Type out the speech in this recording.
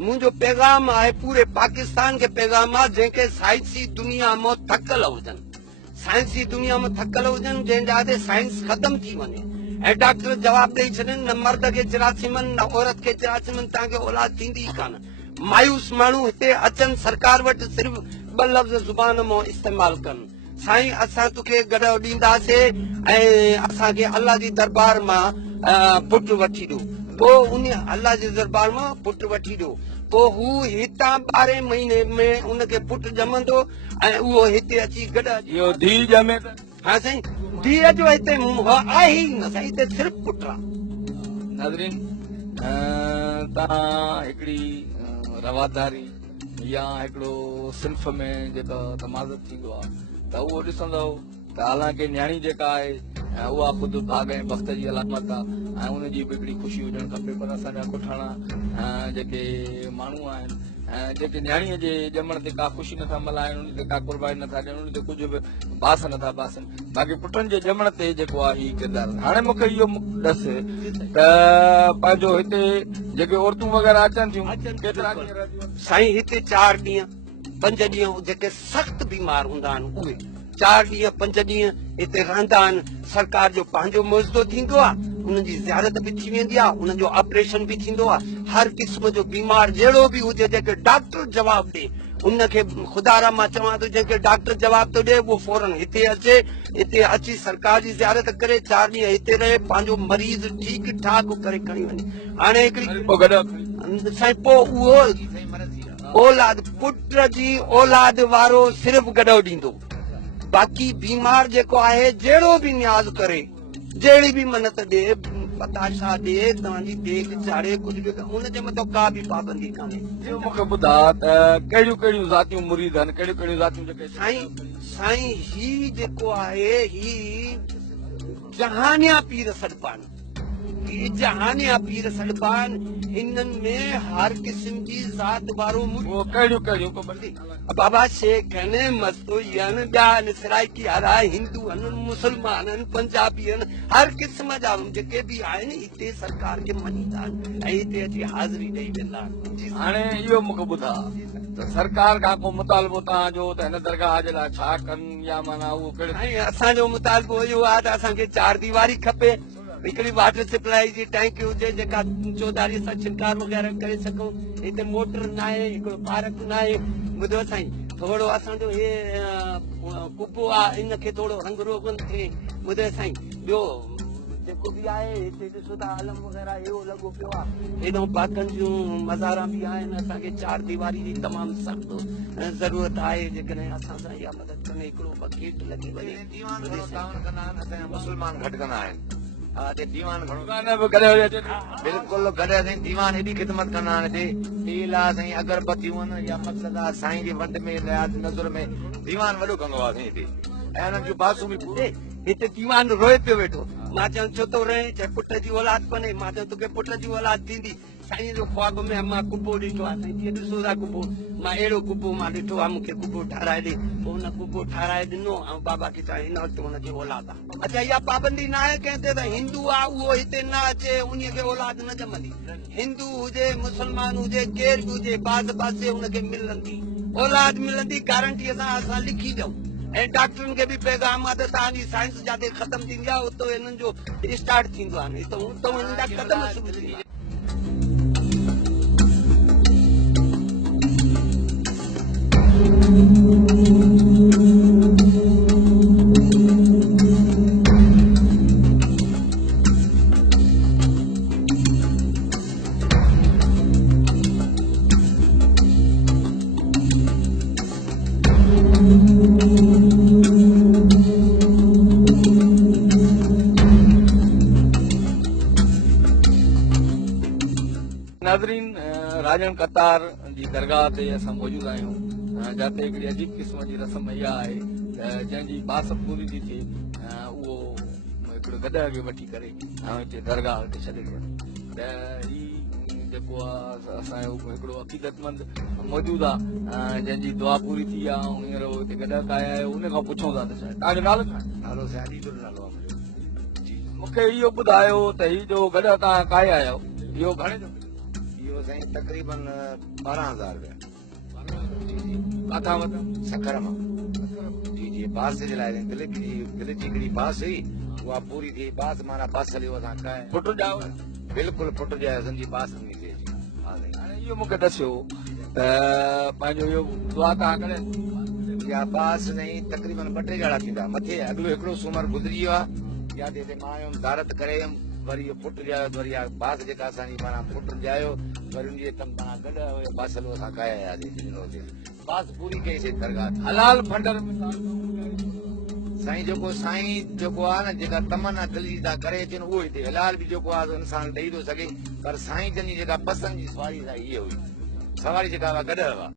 मुझो पैगाम है पूरे पाकिस्तान के पैगाम है जैके साइंसी दुनिया में थकल हुजन साइंसी दुनिया में थकल हुजन जैसे साइंस खत्म थी वने ए डॉक्टर जवाब दे छन न मर्द के चिरासिमन न औरत के चिरासिमन ताके औलाद थींदी कान मायूस मानू हिते अचन सरकार वट सिर्फ ब लफ्ज जुबान में इस्तेमाल कन साईं असा तुके गडो दींदासे ए असा के अल्लाह जी दरबार में पुट वठी दो तो उन अल्लाह जे दरबार में पुट वठी दो तो हू हितां 12 महीने में उनके पुट जमंदो ऐं उहो हिते अची गॾ इहो धी ॼमे त हाँ साईं धीअ जो हिते आहे ई न साईं हिते सिर्फ़ पुट आहे। नाज़रीन तव्हां हिकिड़ी रवादारी या हिकिड़ो सिंफ में जेका तमाज़त थींदो आहे त उहो ॾिसंदो त हालांकि न्याणी जेका आहे उहा ख़ुदि भाग ऐं वक़्त जी अलामत आहे ऐं उनजी बि हिकिड़ी ख़ुशी हुजणु खपे पर असांजा कुठाणा जेके माण्हू आहिनि जेके न्याणीअ जे ॼमण ते का ख़ुशी नथा मल्हाइनि उन ते का कुर्बानी नथा ॾियनि उन ते कुझु बि बास नथा बासनि बाक़ी पुटनि जे ॼमण ते जेको आहे हीउ किरदारु हाणे मूंखे इहो ॾस त पंहिंजो हिते जेके औरतूं वग़ैरह अचनि थियूं केतिरा ॾींहं रहंदियूं साईं हिते 4 ॾींहं 5 ॾींहं जेके सख़्त बीमार हूंदा आहिनि उहे 4 ॾींहं 5 ॾींहं हिते रहंदा आहिनि सरकार जो पंहिंजो मुआवज़ो थींदो आहे उन्हनि जी ज़ियारत बि थी वेंदी आहे उन्हनि जो ऑपरेशन बि थींदो आहे हर क़िस्म जो बीमार जहिड़ो बि हुजे जेके डॉक्टर जवाब ॾे उनखे खुदा रा मां चवां थो जेके डॉक्टर जवाब थो ॾे उहो फौरन हिते अचे हिते अची सरकार जी ज़ियारत करे 4 ॾींहं हिते रहे पंहिंजो मरीज़ ठीक ठाक करे खणी वञे हाणे हिकिड़ी साईं पोइ उहो औलाद पुट जी औलाद वारो सिर्फ़ गॾो ॾींदो बाक़ी बीमार जेको आहे जहिड़ो बि न्याज़ करे जहिड़ी बि मन्नत ॾे पताशा ॾे तव्हांजी देख चाढ़े कुझु बि हुनजे मथां का बि पाबंदी कान्हे। मूंखे ॿुधा त कहिड़ियूं कहिड़ियूं ज़ातियूं मुरीद आहिनि कहिड़ियूं कहिड़ियूं ज़ातियूं जेके साईं ही जेको आहे ही जहानिया पीर सॾपान ही जहानिया पीर सॾपान इन्हनि में हर क़िस्म जी ज़ात वारो कहिड़ियूं कहिड़ियूं बाबा शेख आहिनि मस्तूई आहिनि ॿिया आहिनि सराइकी वारा हिंदू आहिनि मुस्लमान आहिनि पंजाबी आहिनि हर क़िस्म जा जेके बि आहिनि हिते सरकार खे मञींदा आहिनि ऐं हिते अची हाज़िरी ॾेई वेंदा आहिनि। हाणे इहो मूंखे ॿुधा त सरकार खां को मुतालबो तव्हांजो त हिन दरगाह जे लाइ छा कनि या माना उहो ऐं असांजो मुतालबो इहो आहे त असांखे 4 दीवारी खपे हिकिड़ी वाटर सप्लाई जी टैंकी हुजे जेका चौधारी सां छिड़काव वग़ैरह करे सघूं हिते मोटर न आहे हिकिड़ो पार्क न आहे ॿुधो साईं थोरो असांजो हे कुबो आहे इनखे थोरो रंग रोगन थिए ॿुधो साईं ॿियो जेको बि आहे हिते ॾिसो था आलम वग़ैरह अहिड़ो लॻो पियो आहे हेॾो पाकनि जूं मज़ारा बि आहिनि असांखे 4 दीवारी जी तमामु सख़्तु ज़रूरत आहे जेकॾहिं असां सां इहा मदद कनि हिकिड़ो बकेट लॻी वञे मुस्लमान घटि कंदा आहिनि दीवान बिल्कुलु गॾु दीवान हेॾी ख़िदमत कंदा आहिनि अगरबत्तियूं आहिनि या मक़सद आहे साईं जी वंड में नज़र में दीवान वॾो कंदो आहे हिते ऐं हुननि जूं बासूं बि पूरे हिते दीवान रोए पियो वेठो मां चवां छो थो रहे चाहे पुट जी औलाद कोन्हे मां चवां तोखे पुट जी औलाद थींदी साईं जो ख्वाब में मां कुबो ॾिठो आहे साईं जीअं ॾिसो था कुबो मां अहिड़ो कुबो मां ॾिठो आहे मूंखे कुबो ठाराए ॾे पोइ हुन कुबो ठाराए ॾिनो ऐं बाबा खे चवां हिन वक़्तु हुनजी औलाद आहे अच्छा इहा पाबंदी न आहे कंहिं ते त हिंदू आहे उहो हिते न अचे उन खे औलाद न ॼमंदी हिंदू हुजे मुस्लमान हुजे केर बि हुजे बाज़ पासे हुनखे मिलंदी औलाद मिलंदी गारंटीअ सां असां लिखी ॾियूं ऐं डॉक्टरनि खे बि पैगाम आहे त तव्हांजी साइंस जिते ख़तमु थींदी आहे उतो हिननि जो स्टार्ट थींदो आहे उतो हिननि जा क़दम शुरू थींदा नाज़रीन राजन कतार जी दरगाह ते असां मौजूद आहियूं जिते हिकिड़ी अजीब क़िस्म जी रस्म इहा आहे जंहिंजी बास पूरी थी थिए उहो हिकिड़ो गॾ खे वठी करे ऐं हिते दरगाह ते छॾे ॾियनि त हीउ जेको आहे असांजो हिकिड़ो अक़ीदतमंद मौजूद आहे जंहिंजी दुआ पूरी थी आहे ऐं हींअर हिते गॾ आया आहियो उन खां पुछूं था त छा तव्हांजो नालो छा नालो साईं नालो आहे मूंखे इहो ॿुधायो त हीउ जो गॾ तव्हां काए आहियो इहो घणे जो इहो इहो साईं तक़रीबन 12,000 रुपया काथां वरिता सखर मां जी जी बास जे लाइ दिलि जी हिकिड़ी बास हुई उहा पूरी थी बास माना बास हलियो असां खाए पुट ॼाओ बिल्कुलु पुट जे असांजी बास थी थिए जी हा साईं हाणे इहो मूंखे दसियो त पंहिंजो इहो दुआ तव्हां करे या बास साईं तक़रीबन 2 टे ॼणा थींदा मथे अॻिलो हिकिड़ो सूमर गुज़री वियो आहे या हिते मां आयुमि दारत करे वियुमि वरी इहो पुट ॼायो वरी इहा बास जेका असांजी माना पुट ॼायो वरी उनजे माना गॾु बास हलो असां खाए आयासीं बास पूरी कईसीं दरगाह हलाल फंडर में साईं जेको आहे न जेका तमन्ना दिलि जी था करे अचनि उहो ई थिए हलाल बि जेको आहे इंसान ॾेई थो सघे पर साईं जन जी जेका पसंदि जी सवारी साईं इहा हुई सवारी जेका हुआ गॾु हुआ